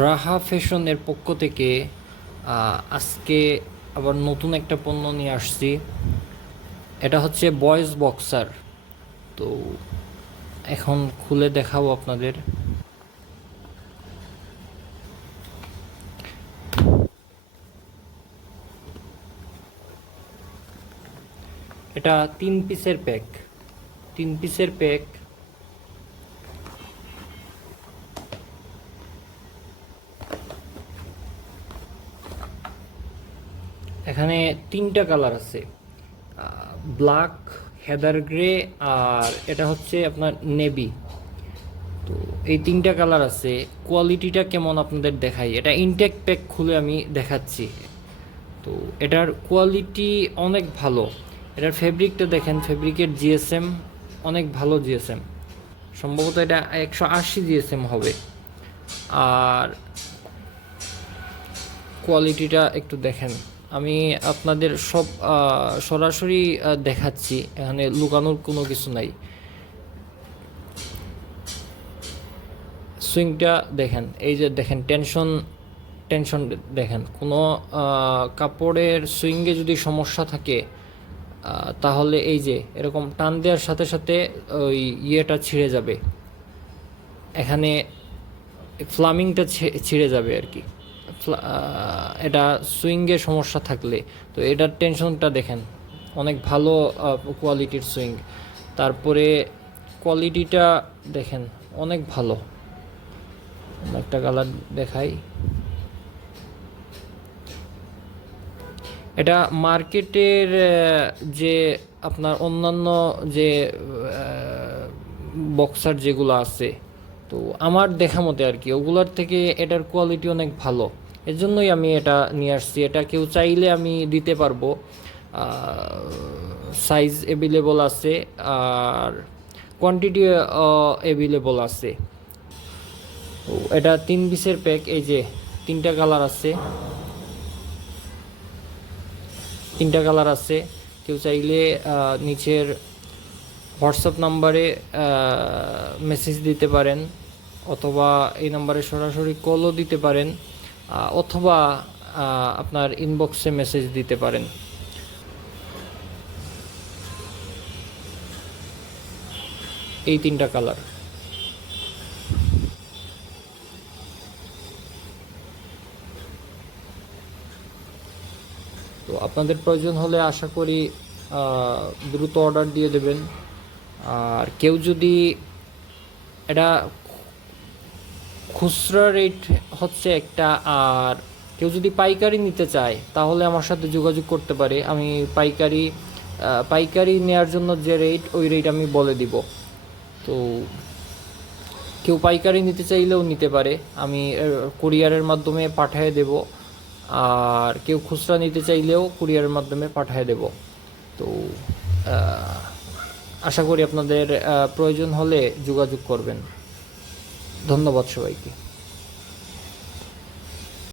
রাহা ফ্যাশনের পক্ষ থেকে আজকে আবার নতুন একটা পণ্য নিয়ে আসছি। এটা হচ্ছে বয়েজ বক্সার। তো এখন খুলে দেখাবো আপনাদের। এটা তিন পিসের প্যাক। তিন পিসের প্যাক এখানে তিনটা কালার আছে। ব্ল্যাক, হেদার গ্রে আর এটা হচ্ছে আপনার নেভি। তো এই তিনটা কালার আছে। কোয়ালিটিটা কেমন আপনাদের দেখাই? এটা ইনটেক প্যাক খুলে আমি দেখাচ্ছি। তো এটার কোয়ালিটি অনেক ভালো। এটার ফেব্রিকটা দেখেন, ফেব্রিকের জিএসএম অনেক ভালো জিএসএম। সম্ভবত এটা একশো আশি জিএসএম হবে। আর কোয়ালিটিটা একটু দেখেন। আমি আপনাদের সব সরাসরি দেখাচ্ছি। এখানে লুকানোর কোনো কিছু নাই। সুইংটা দেখেন, এই যে দেখেন, টেনশন টেনশন দেখেন। কোনো কাপড়ের সুইংয়ে যদি সমস্যা থাকে তাহলে এই যে এরকম টান দেওয়ার সাথে সাথে ওই ইয়েটা ছিঁড়ে যাবে। এখানে ফ্লামিংটা ছিঁড়ে যাবে আর কি। এটা সুইংয়ের সমস্যা থাকলে, তো এটার টেনশনটা দেখেন, অনেক ভালো কোয়ালিটির সুইং। তারপরে কোয়ালিটিটা দেখেন, অনেক ভালো। একটা কালার দেখাই। এটা মার্কেটের যে আপনার অন্যান্য যে বক্সার যেগুলো আছে, তো আমার দেখা মতে আর কি, ওগুলোর থেকে এটার কোয়ালিটি অনেক ভালো। এর জন্যই আমি এটা নিয়ে আসছি। এটা কেউ চাইলে আমি দিতে পারব। সাইজ অ্যাভেলেবল আছে আর কোয়ান্টিটি অ্যাভেলেবল আছে। এটা তিন পিসের প্যাক এই যে তিনটা কালার আছে। তিনটা কালার আছে। কেউ চাইলে নিচের হোয়াটসঅ্যাপ নাম্বারে মেসেজ দিতে পারেন অথবা এই নাম্বারে সরাসরি কলও দিতে পারেন। অথবা আপনার ইনবক্সে মেসেজ দিতে পারেন। এই তিনটা কালার তো আপনাদের প্রয়োজন হলে আশা করি দ্রুত অর্ডার দিয়ে দেবেন। আর কেউ যদি এটা খুচরা রেট হচ্ছে একটা, আর কেউ যদি পাইকারি নিতে চায়, তাহলে আমার সাথে যোগাযোগ করতে পারে। আমি পাইকারি পাইকারি নেওয়ার জন্য যে রেট ওই রেট আমি বলে দিব। তো কেউ পাইকারি নিতে চাইলেও নিতে পারে। আমি কুরিয়ারের মাধ্যমে পাঠিয়ে দেব। আর কেউ খুচরা নিতে চাইলেও কুরিয়ারের মাধ্যমে পাঠিয়ে দেব। তো আশা করি আপনাদের প্রয়োজন হলে যোগাযোগ করবেন। ধন্যবাদ সবাইকে।